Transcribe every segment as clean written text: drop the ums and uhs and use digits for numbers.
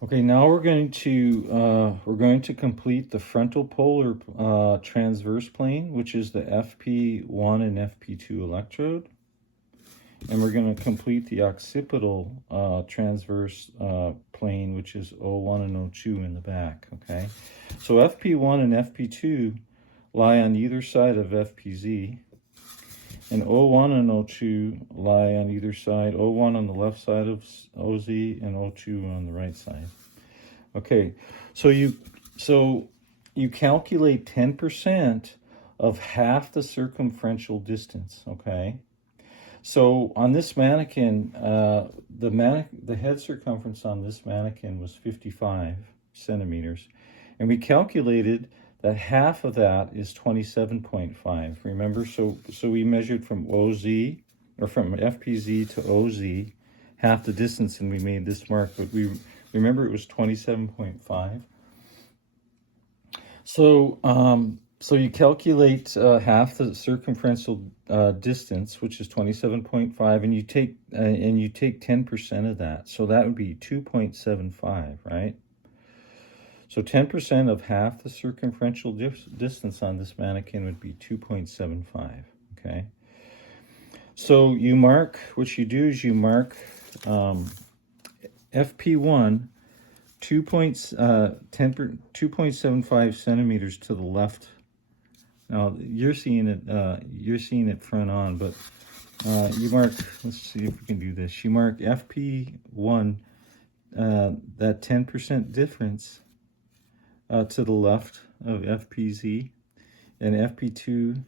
Okay, now we're going to complete the frontal polar transverse plane, which is the FP1 and FP2 electrode, and we're going to complete the occipital transverse plane, which is O1 and O2 in the back. Okay, so FP1 and FP2 lie on either side of FPZ, and O1 and O2 lie on either side, O1 on the left side of OZ and O2 on the right side. Okay, so you calculate 10% of half the circumferential distance, okay? So on this mannequin, the head circumference on this mannequin was 55 centimeters, and we calculated that half of that is 27.5. Remember, so we measured from OZ, or from FPZ to OZ, half the distance, and we made this mark, but we remember it was 27.5. So you calculate half the circumferential distance, which is 27.5, and you take 10% of that. So that would be 2.75, right? So 10% of half the circumferential distance on this mannequin would be 2.75, okay? So you mark, what you do is you mark FP1 2.75 centimeters to the left. Now you're seeing it front on, but you mark, let's see if we can do this. You mark FP1, that 10% difference to the left of FPZ, and FP2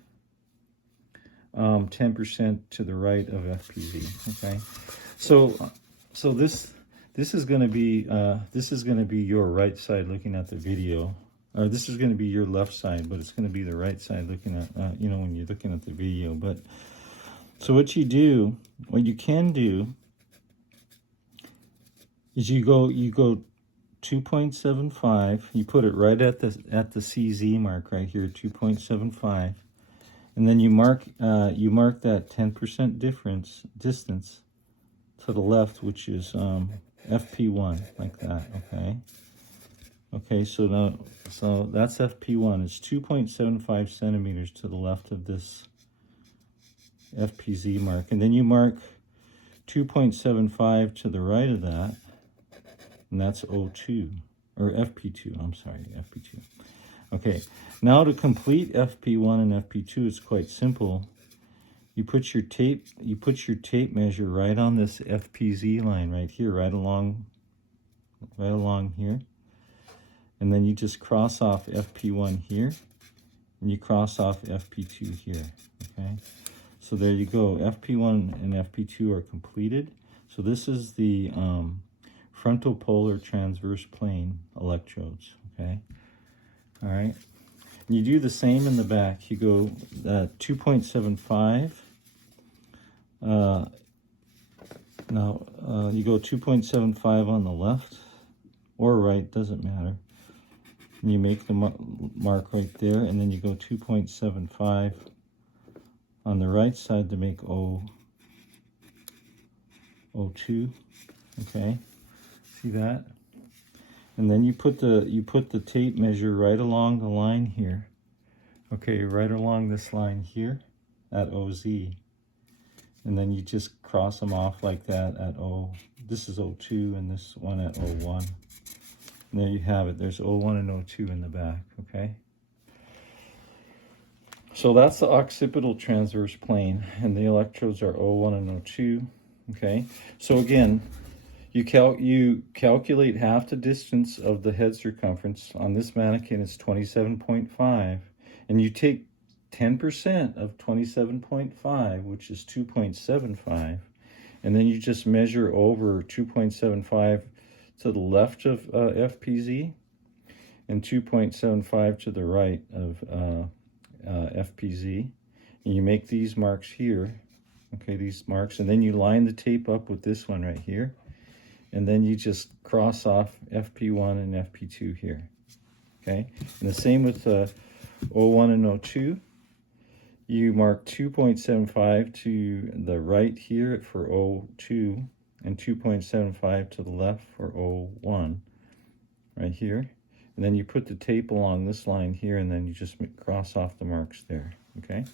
10% to the right of FPZ. Okay, so this is going to be your right side looking at the video, or this is going to be your left side, but it's going to be the right side looking at when you're looking at the video. But so what you can do is you go 2.75, you put it right at the CZ mark right here, 2.75, and then you mark that 10% distance to the left, which is FP1, like that. Okay, so that's FP1. It's 2.75 centimeters to the left of this FPZ mark, and then you mark 2.75 to the right of that, and that's O2, or FP2, I'm sorry, FP2. Okay, now to complete FP1 and FP2, it's quite simple. You put your tape measure right on this FPZ line right here, right along here. And then you just cross off FP1 here, and you cross off FP2 here, okay? So there you go, FP1 and FP2 are completed. So this is the frontopolar transverse plane electrodes, okay? All right, and you do the same in the back. You go 2.75. Now you go 2.75 on the left or right, doesn't matter. And you make the mark right there, and then you go 2.75 on the right side to make O2. Okay, see that? And then you put the tape measure right along the line here. Okay, right along this line here at OZ. And then you just cross them off like that at this is O2 and this one at O1. And there you have it. There's O1 and O2 in the back, okay? So that's the occipital transverse plane, and the electrodes are O1 and O2, okay? So again, you calculate half the distance of the head circumference. On this mannequin, it's 27.5, and you take 10% of 27.5, which is 2.75, and then you just measure over 2.75 to the left of FPZ and 2.75 to the right of FPZ, and you make these marks here, okay, these marks, and then you line the tape up with this one right here, and then you just cross off FP1 and FP2 here, okay? And the same with O1 and O2. You mark 2.75 to the right here for O2 and 2.75 to the left for O1. here. And then you put the tape along this line here, and then you just cross off the marks there, okay?